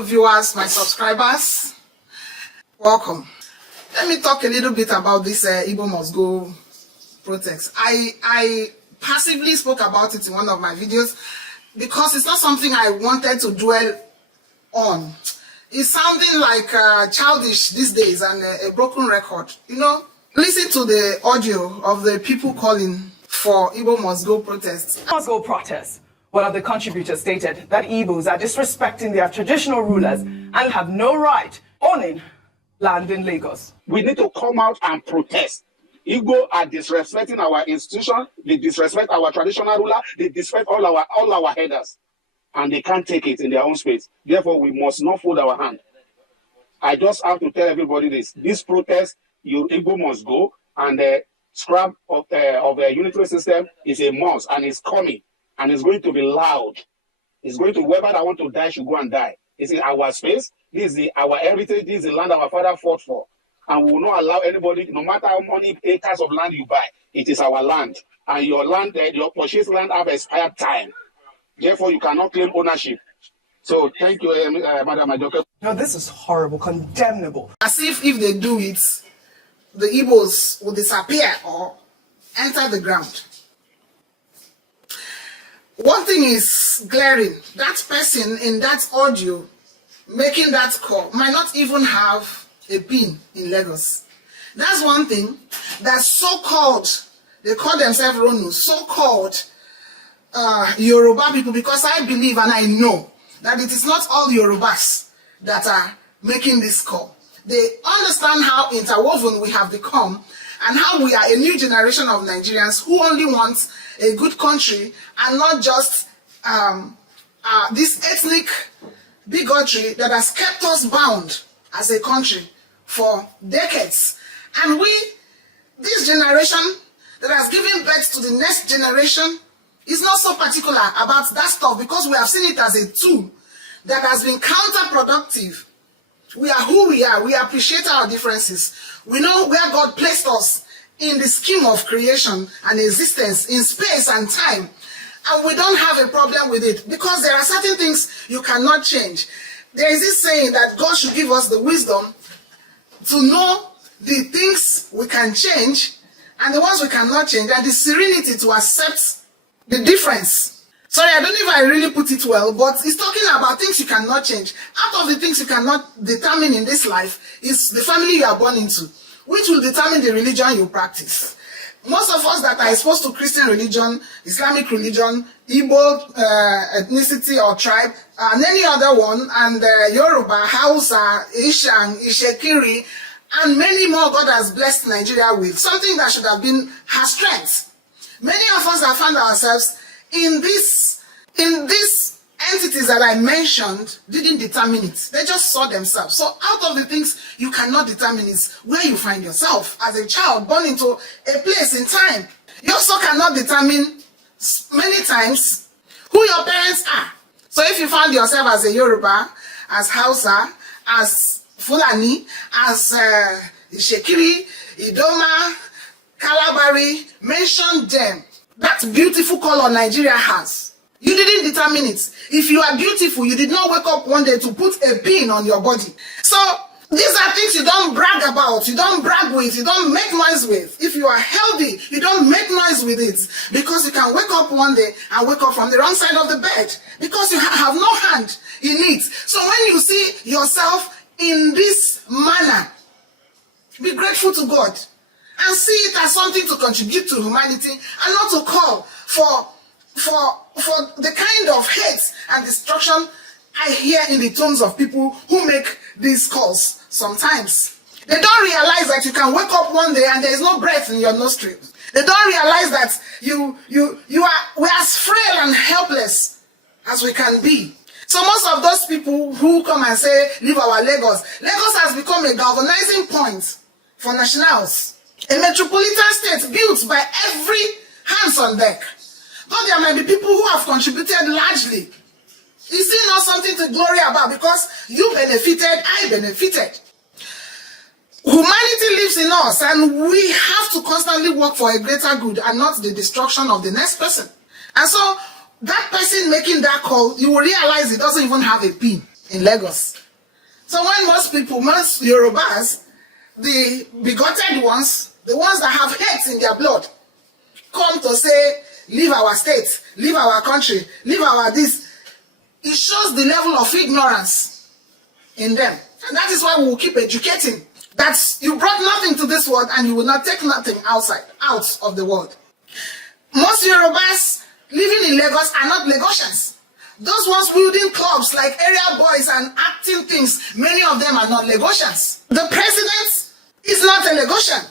fellow viewers, my subscribers, welcome. Let me talk a little bit about this IGBO Must Go protest. I passively spoke about it in one of my videos because it's not something I wanted to dwell on. It's sounding like childish these days and a broken record. You know, listen to the audio of the people calling for IGBO Must Go protests. Must Go protests. One of the contributors stated that Igbos are disrespecting their traditional rulers and have no right owning land in Lagos. We need to come out and protest. Igbo are disrespecting our institution, they disrespect our traditional ruler, they disrespect all our headers, and they can't take it in their own space. Therefore, we must not fold our hand. I just have to tell everybody this: this protest, Igbo must go, and the scrap of the unitary system is a must, and it's coming, and it's going to be loud. It's going to, whoever that want to die should go and die. It's in our space. This is our heritage. This is the land our father fought for. And we will not allow anybody, no matter how many acres of land you buy, it is our land. And your land, your purchased land have expired time. Therefore, you cannot claim ownership. So thank you, Madam Ajoke. No, this is horrible, condemnable. As if they do it, the Igbos will disappear or enter the ground. One thing is glaring. That person in that audio making that call might not even have a pin in Lagos. That's one thing. That so-called, they call themselves Ronu, so-called Yoruba people, because I believe and I know that it is not all Yorubas that are making this call. They understand how interwoven we have become and how we are a new generation of Nigerians who only want a good country and not just this ethnic bigotry that has kept us bound as a country for decades. And we, this generation that has given birth to the next generation, is not so particular about that stuff because we have seen it as a tool that has been counterproductive. We are who we are. We appreciate our differences. We know where God placed us in the scheme of creation and existence in space and time. And we don't have a problem with it because there are certain things you cannot change. There is this saying that God should give us the wisdom to know the things we can change and the ones we cannot change, and the serenity to accept the difference. Sorry, I don't know if I really put it well, but it's talking about things you cannot change. Out of the things you cannot determine in this life is the family you are born into, which will determine the religion you practice. Most of us that are exposed to Christian religion, Islamic religion, Igbo ethnicity or tribe, and any other one, and Yoruba, Hausa, Ishan, Ishekiri, and many more God has blessed Nigeria with, something that should have been her strength. Many of us have found ourselves in these entities that I mentioned didn't determine it. They just saw themselves. So out of the things you cannot determine is where you find yourself as a child born into a place in time. You also cannot determine many times who your parents are. So if you found yourself as a Yoruba, as Hausa, as Fulani, as Ishekiri, Idoma, Kalabari, mention them. That beautiful color Nigeria has. You didn't determine it. If you are beautiful, you did not wake up one day to put a pin on your body. So these are things you don't brag about, you don't brag with, you don't make noise with. If you are healthy, you don't make noise with it because you can wake up one day and wake up from the wrong side of the bed because you have no hand in it. So when you see yourself in this manner, be grateful to God and see it as something to contribute to humanity and not to call for the kind of hate and destruction I hear in the tones of people who make these calls sometimes. They don't realize that you can wake up one day and there is no breath in your nostrils. They don't realize that we're as frail and helpless as we can be. So most of those people who come and say, leave our Lagos, Lagos has become a galvanizing point for nationals. A metropolitan state built by every hands on deck. Though there might be people who have contributed largely, it's still not something to glory about because you benefited, I benefited. Humanity lives in us and we have to constantly work for a greater good and not the destruction of the next person. And so that person making that call, you will realize it doesn't even have a pin. in Lagos. So when most people, most Yorubas, the bigoted ones, the ones that have hate in their blood, come to say, leave our state, leave our country, leave our this, it shows the level of ignorance in them. And that is why we will keep educating. That you brought nothing to this world and you will not take nothing out of the world. Most Yorubas living in Lagos are not Lagosians. Those ones building clubs like area boys and acting things, many of them are not Lagosians. The president is not a Lagosian.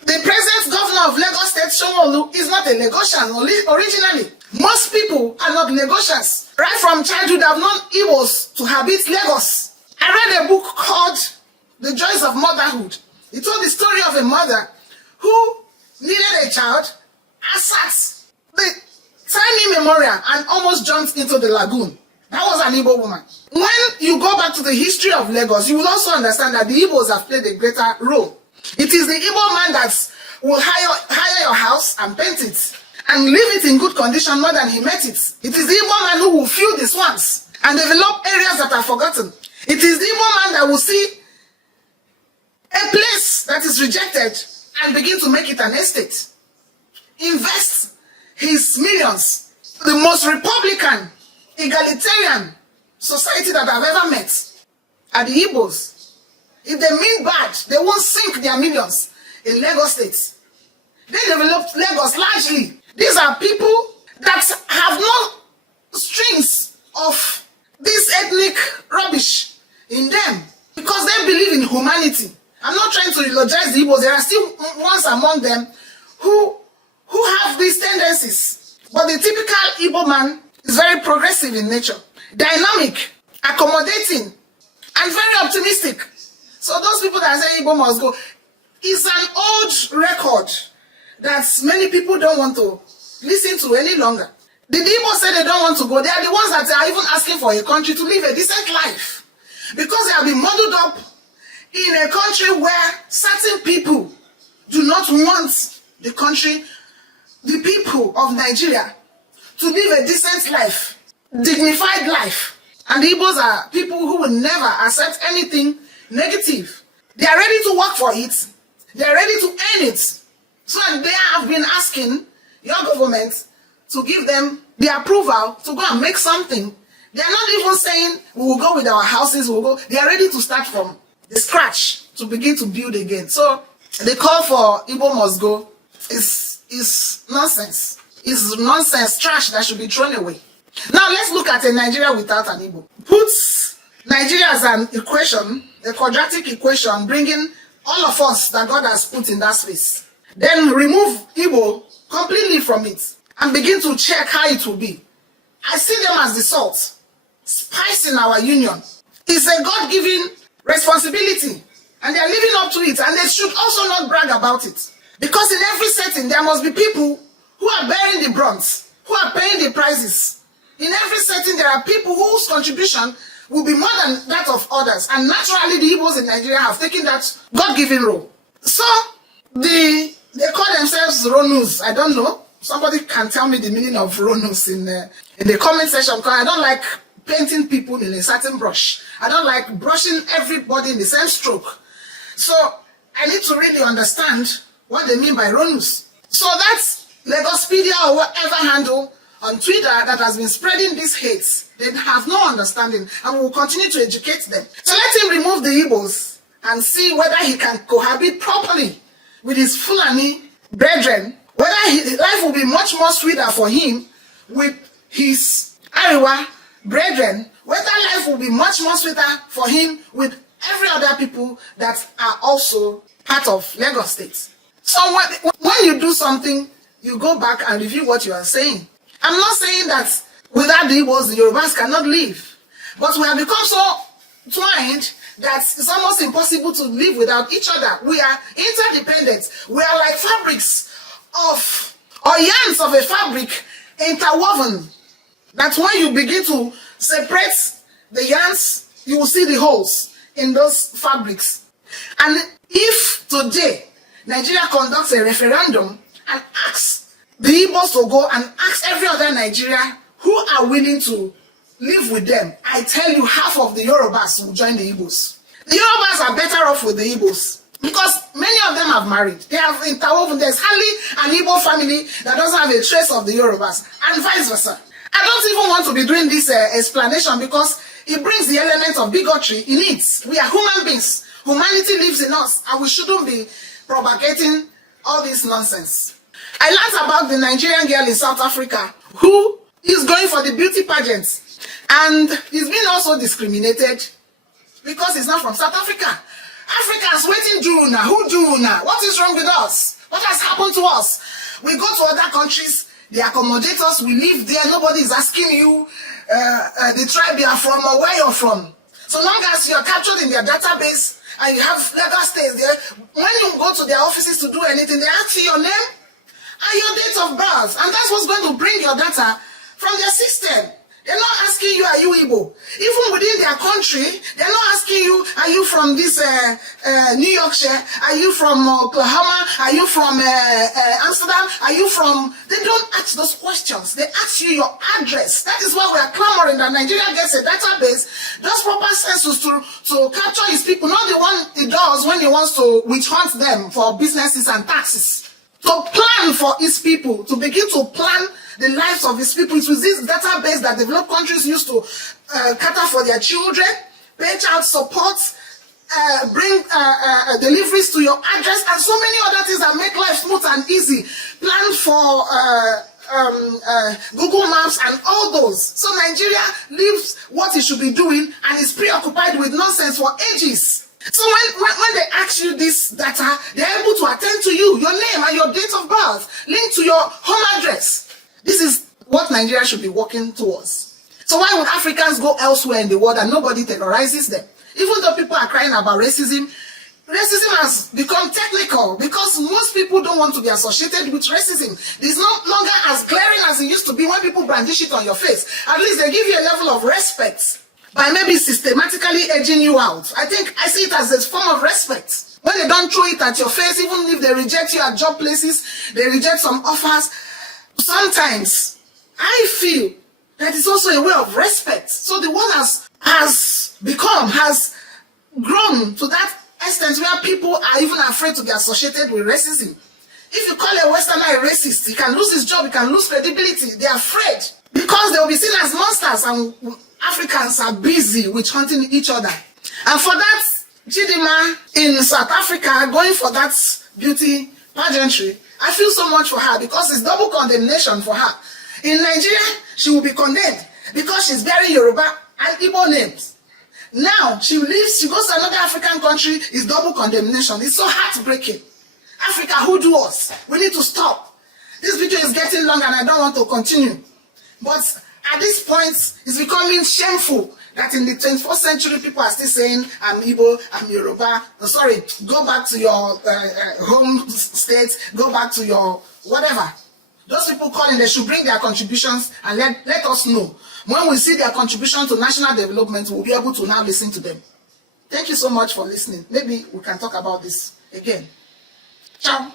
The present governor of Lagos State, Sanwo-Olu, is not a Lagosian originally. Most people are not Lagosians. Right from childhood, I've known Igbos to habit Lagos. I read a book called The Joys of Motherhood. It told the story of a mother who needed a child and sat the tiny memorial and almost jumped into the lagoon. That was an Igbo woman. When you go back to the history of Lagos, you will also understand that the Igbos have played a greater role. It is the Igbo man that will hire your house and paint it and leave it in good condition more than he met it. It is the Igbo man who will fill the swamps and develop areas that are forgotten. It is the Igbo man that will see a place that is rejected and begin to make it an estate. Invest his millions. The most Republican, egalitarian society that I've ever met are the Igbos. If they mean bad, they won't sink their millions in Lagos State. They developed Lagos largely. These are people that have no strings of this ethnic rubbish in them because they believe in humanity. I'm not trying to eulogize the Igbos. There are still ones among them who have these tendencies. But the typical Igbo man is very progressive in nature, dynamic, accommodating, and very optimistic. So those people that say Igbo must go is an old record that many people don't want to listen to any longer. The Igbo say they don't want to go. They are the ones that are even asking for a country to live a decent life because they have been muddled up in a country where certain people do not want the country, the people of Nigeria, to live a decent life, dignified life. And the Igbos are people who will never accept anything negative. They are ready to work for it. They are ready to earn it. So they have been asking your government to give them the approval to go and make something. They are not even saying we will go with our houses, we'll go. They are ready to start from the scratch to begin to build again. So the call for Igbo must go is nonsense. It's nonsense, trash that should be thrown away. Now let's look at a Nigeria without an Igbo. Put Nigeria as an equation, a quadratic equation, bringing all of us that God has put in that space. Then remove Igbo completely from it and begin to check how it will be. I see them as the salt, spice in our union. It's a God-given responsibility and they are living up to it, and they should also not brag about it. Because in every setting, there must be people who are bearing the brunt, who are paying the prices. In every setting, there are people whose contribution will be more than that of others. And naturally, the Igbos in Nigeria have taken that God-given role. So, they call themselves Ronus. I don't know. Somebody can tell me the meaning of Ronus in the comment section, because I don't like painting people in a certain brush. I don't like brushing everybody in the same stroke. So, I need to really understand what they mean by Ronus. So that's Lagospedia or whatever handle on Twitter that has been spreading these hates. They have no understanding, and we will continue to educate them. So let him remove the Igbos and see whether he can cohabit properly with his Fulani brethren, whether his life will be much more sweeter for him with his Ariwa brethren, whether life will be much more sweeter for him with every other people that are also part of Lagos State. So when you do something, you go back and review what you are saying. I'm not saying that without the Igbos, the Yorubas cannot live. But we have become so twined that it's almost impossible to live without each other. We are interdependent. We are like fabrics or yarns of a fabric interwoven. That when you begin to separate the yarns, you will see the holes in those fabrics. And if today Nigeria conducts a referendum and asks the Igbos to go and ask every other Nigeria who are willing to live with them, I tell you, half of the Yorubas will join the Igbos. The Yorubas are better off with the Igbos because many of them have married. They have interwoven. There's hardly an Igbo family that doesn't have a trace of the Yorubas, and vice versa. I don't even want to be doing this explanation because it brings the element of bigotry in it. We are human beings. Humanity lives in us, and we shouldn't be propagating all this nonsense. I learned about the Nigerian girl in South Africa who is going for the beauty pageant, and is being also discriminated because he's not from South Africa. Africans waiting do now. Who do now? What is wrong with us? What has happened to us? We go to other countries, they accommodate us, we live there, nobody is asking you the tribe you are from or where you're from. So long as you're captured in their database and you have legal stays there, when you go to their offices to do anything, they ask you your name and your date of birth. And that's what's going to bring your data from their system. They're not asking you, are you Igbo? Even within their country, they're not asking you, are you from this New Yorkshire? Are you from Oklahoma? Are you from Amsterdam? Are you from... They don't ask those questions. They ask you your address. That is why we are clamoring that Nigeria gets a database, does proper census to capture his people, not the one he does when he wants to witch hunt them for businesses and taxes. To plan for his people, to begin to plan the lives of his people. It was this database that developed countries used to cater for their children, pay child support, bring deliveries to your address, and so many other things that make life smooth and easy. Plan for Google Maps and all those. So Nigeria leaves what it should be doing and is preoccupied with nonsense for ages. So when they ask you this data, they're able to attend to you, your name and your date of birth, linked to your home address. This is what Nigeria should be working towards. So why would Africans go elsewhere in the world and nobody terrorizes them? Even though people are crying about racism, racism has become technical because most people don't want to be associated with racism. It's no longer as glaring as it used to be when people brandish it on your face. At least they give you a level of respect by maybe systematically edging you out. I think I see it as a form of respect. When they don't throw it at your face, even if they reject you at job places, they reject some offers, sometimes I feel that it's also a way of respect. So the world has grown to that extent where people are even afraid to be associated with racism. If you call a Westerner a racist, he can lose his job, he can lose credibility. They're afraid because they will be seen as monsters, and Africans are busy with hunting each other. And for that, Chidima in South Africa going for that beauty pageantry, I feel so much for her because it's double condemnation for her. In Nigeria, she will be condemned because she's bearing Yoruba and Igbo names. Now, she leaves, she goes to another African country, it's double condemnation. It's so heartbreaking. Africa, who do us? We need to stop. This video is getting long and I don't want to continue. But at this point, it's becoming shameful that in the 21st century, people are still saying, I'm Igbo, I'm Yoruba. No, sorry, go back to your home state, go back to your whatever. Those people calling, they should bring their contributions and let us know. When we see their contribution to national development, we'll be able to now listen to them. Thank you so much for listening. Maybe we can talk about this again. Ciao.